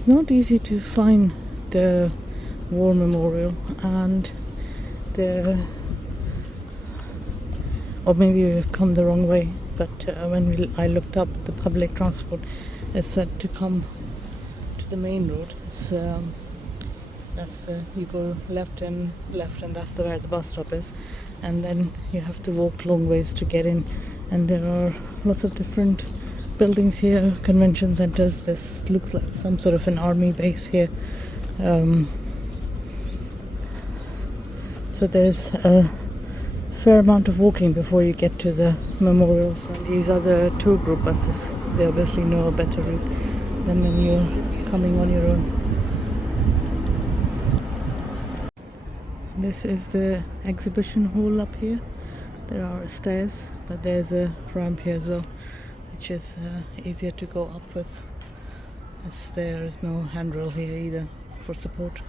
It's not easy to find the war memorial, and the or maybe we've come the wrong way, but when I looked up the public transport, it said to come to the main road. That's you go left and that's where the bus stop is, and then you have to walk long ways to get in. And there are lots of different buildings here, convention centers. This looks like some sort of an army base here. So there's a fair amount of walking before you get to the memorials. And these are the tour group buses. They obviously know a better route than when you're coming on your own. This is the exhibition hall up here. There are stairs, but there's a ramp here as well, which is easier to go up with, as there is no handrail here either for support.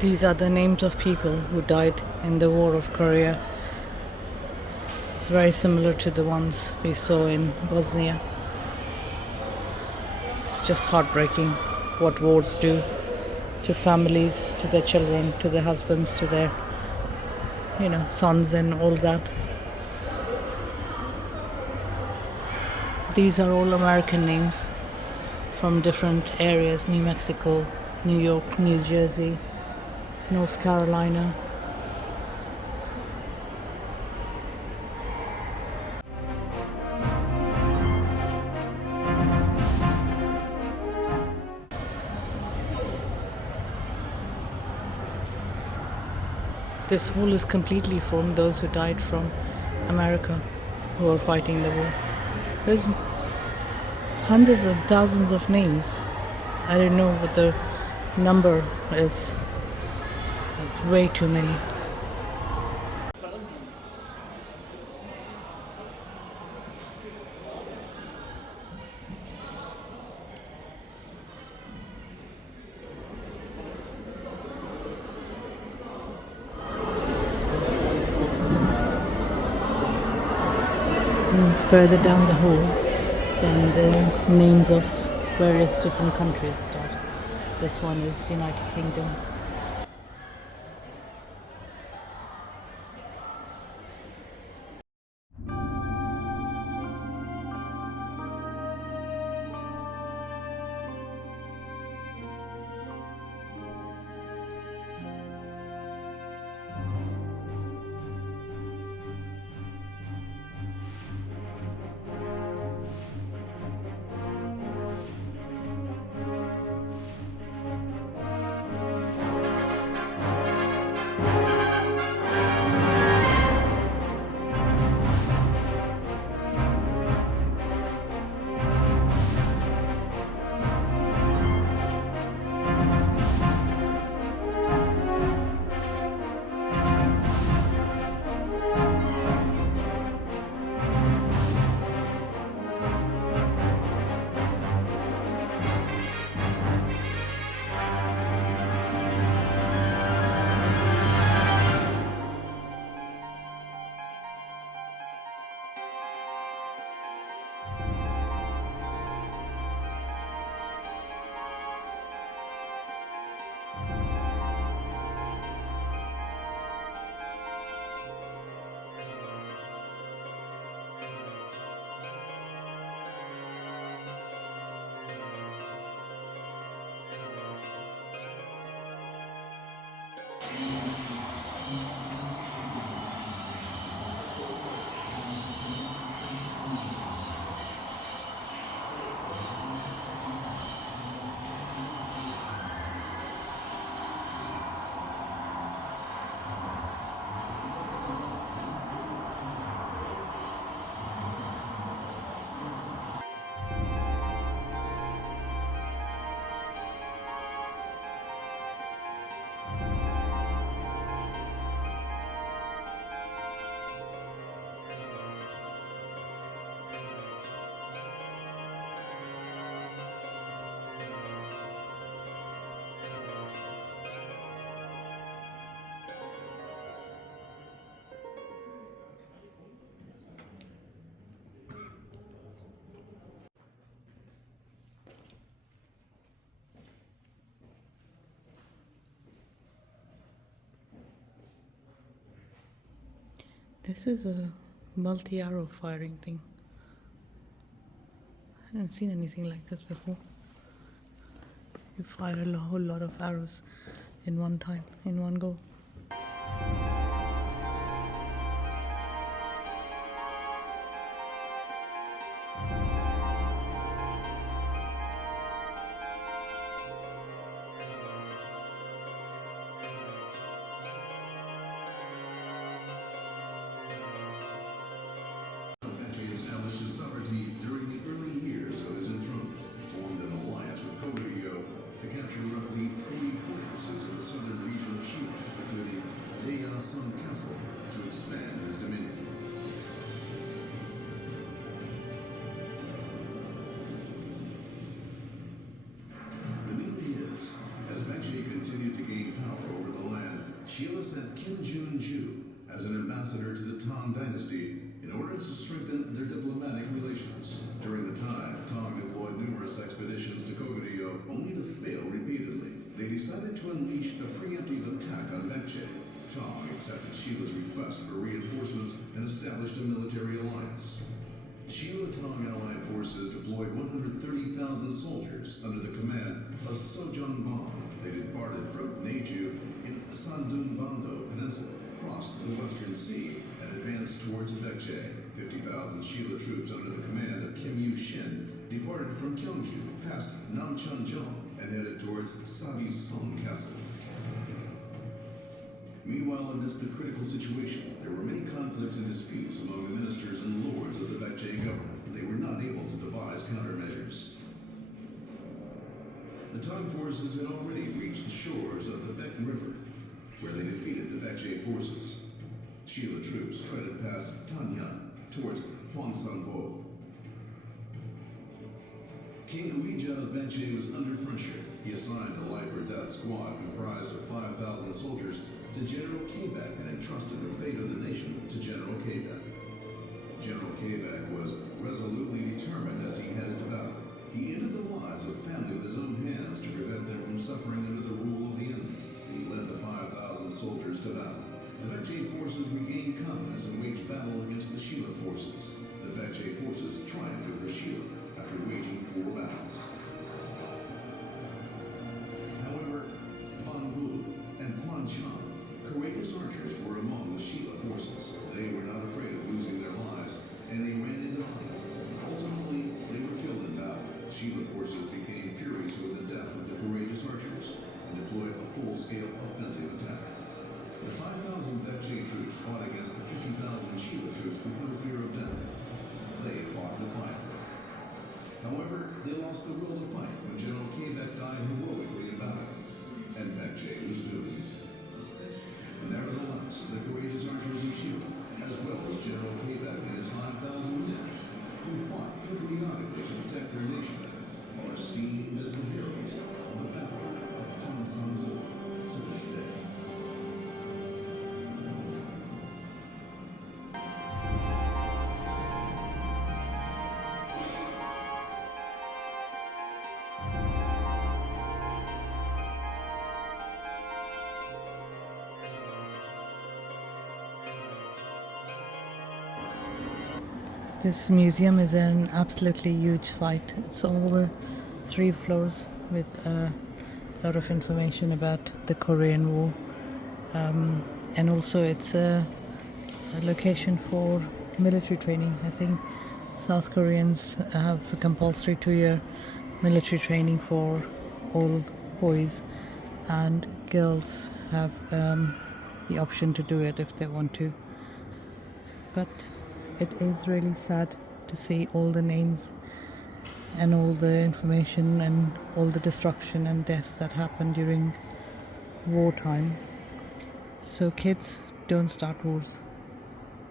These are the names of people who died in the War of Korea. It's very similar to the ones we saw in Bosnia. It's just heartbreaking what wars do to families, to their children, to their husbands, to their, sons and all that. These are all American names from different areas: New Mexico, New York, New Jersey, North Carolina. This hall is completely from those who died from America, who are fighting the war. There's hundreds and thousands of names. I don't know what the number is. It's way too many. And further down the hall, then the names of various different countries start. This one is United Kingdom. This is a multi-arrow firing thing. I haven't seen anything like this before. You fire a whole lot of arrows in one time, in one go. Established his sovereignty during the early years of his enthronement, formed an alliance with Goguryeo to capture roughly 40 fortresses in the southern region of China, including Daesan Castle, to expand his dominion. The news is, as Baekje continued to gain power over the land, Sheila sent Kim Jun-ju as an ambassador to the Tang dynasty in order to strengthen their diplomatic relations. During the time, Tang deployed numerous expeditions to Goguryeo only to fail repeatedly. They decided to unleash a preemptive attack on Baekje. Tang accepted Sheila's request for reinforcements and established a military alliance. Sheila-Tang allied forces deployed 130,000 soldiers under the command of Sojong Bong. They departed from Neju in Sandung-Bando Peninsula, crossed the Western Sea, and advanced towards Baekje. 50,000 Sheila troops under the command of Kim Yu-shin departed from Gyeongju, past Namcheonjeong, and headed towards Sabi-Song Castle. Meanwhile, amidst the critical situation, there were many conflicts and disputes among the ministers and lords of the Baekje government. They were not able to devise countermeasures. The Tang forces had already reached the shores of the Baek River, where they defeated the Baekje forces. Sheila troops treaded past Tanyan towards Hwangsanbo. King Uija of Baekje was under pressure. He assigned a life-or-death squad comprised of 5,000 soldiers to General Kabak and entrusted the fate of the nation to General Kabak. General Kabak was resolutely determined as he headed to battle. He ended the lives of family with his own hands to prevent them from suffering under the rule of the enemy. He led the 5,000 soldiers to battle. The Baekje forces regained confidence and waged battle against the Sheila forces. The Baekje forces triumphed over Sheila after waging 4 battles. However, Fan Gu and Quan Chan, courageous archers, were among the Sheila forces. They were not afraid of losing their lives, and they ran into fight. Ultimately, they were killed in battle. Sheila forces became furious with the death of the courageous archers and deployed a full-scale offensive attack. The 5,000 Baekje troops fought against the 50,000 Sheila troops with no fear of death. They fought defiantly. However, they lost the will to fight when General Kabak died heroically in battle, and Baekje was doomed. Nevertheless, the courageous archers of Sheila, as well as General Kabak and his 5,000 men, who fought patriotically to protect their nation, are esteemed as the heroes of the Battle of Hwangsanbo to this day. This museum is an absolutely huge site. It's over 3 floors with a lot of information about the Korean War. And also it's a location for military training. I think South Koreans have a compulsory 2-year military training for all boys, and girls have the option to do it if they want to. But it is really sad to see all the names and all the information and all the destruction and deaths that happened during wartime. So kids, don't start wars.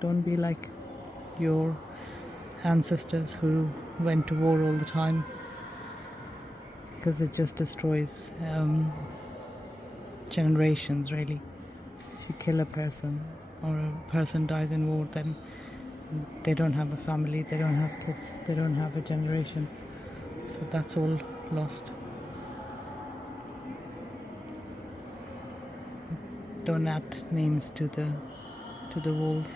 Don't be like your ancestors who went to war all the time, because it just destroys generations, really. If you kill a person or a person dies in war, then they don't have a family, they don't have kids, they don't have a generation. So that's all lost. Don't add names to the walls.